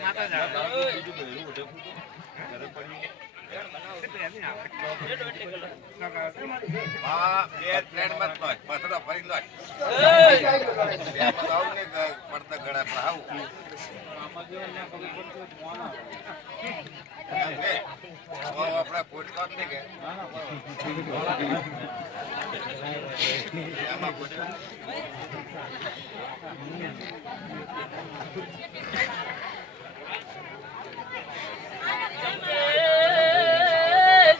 માતા જ આવે ટ્રેન મત નો કે. એમ કે હવે આપણે ફૂટ કાપ ને કે એમાં ફૂટ કાપ.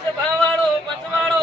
સભાવાળો પચવાળો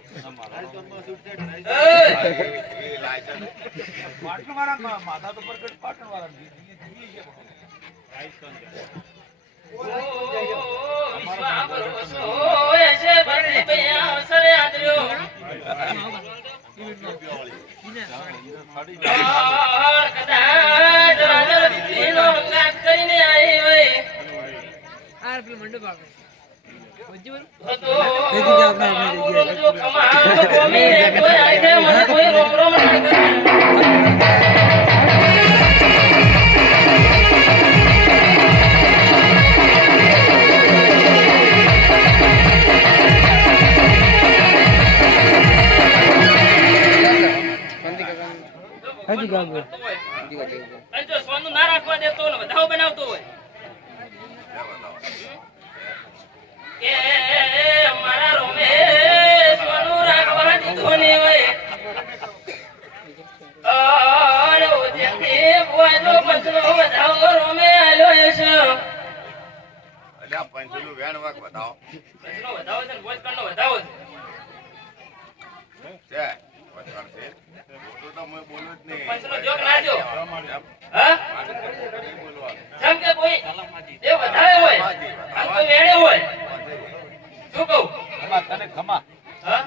તો વિશ્વાભરો બધું બધી એ એ. હજી ના રાખવા દેતો બનાવતો હોય. કે હોય શું કહું? તને ખમા. હા?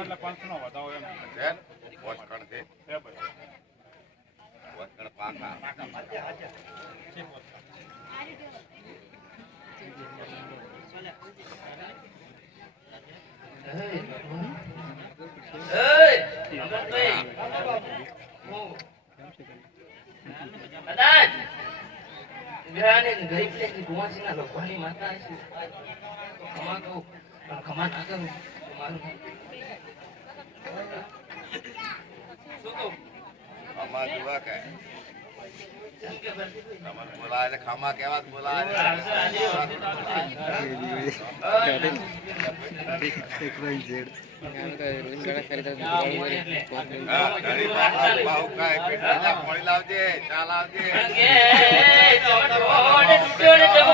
એટલે વધાવો એમ છે? ને? છે છે ભાઈ વચન પાકા એય, અમરભાઈ. હું. કદાચ બિહારની ગરીબ લેખની કુંવાસીના લોકોની માતા. તો ખમા કહું, પણ ખમા ના કરું મારું શું કહું? ખમા જોવા કે ભાવ પાણી લાવજે ચા લાવજે. કે ચોટોડ તૂટ્યોને જગ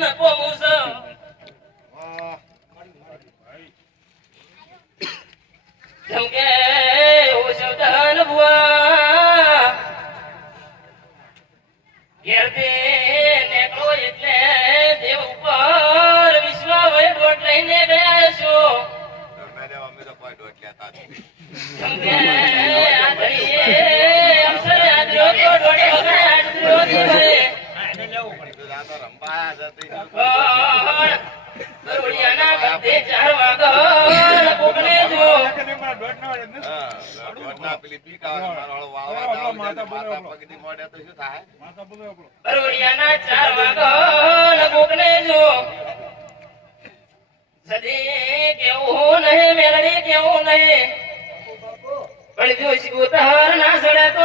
નકો મૂસ જેમ કે ઓ શબ્દન ભુવા ઘેરથી નેકળો એટલે દેવ ઉપર વિશ્વ વૈભવ લઈને ગયા છો અમે તો કોઈ દોઢ લેતા ઘડીએ અવસરે આદર્યો તો દોઢી વગર આદર્યો દીવાય. કીધું આ તો રંબાયા છે તે શું પણ ગરુડિયાના ગધે ચાર વાગર કોકને જો. હા, દોઢના પેલી પીક આવે મારો વાળો વાળવા જાવ છે, માથા પગથી મોઢે તો શું થાય? ગરુડિયાના ચાર વાગર કોકને જો. સદી કેવું નહીં મેલડી કેવું નહીં. પણ જો શિવતાર ના સડે તો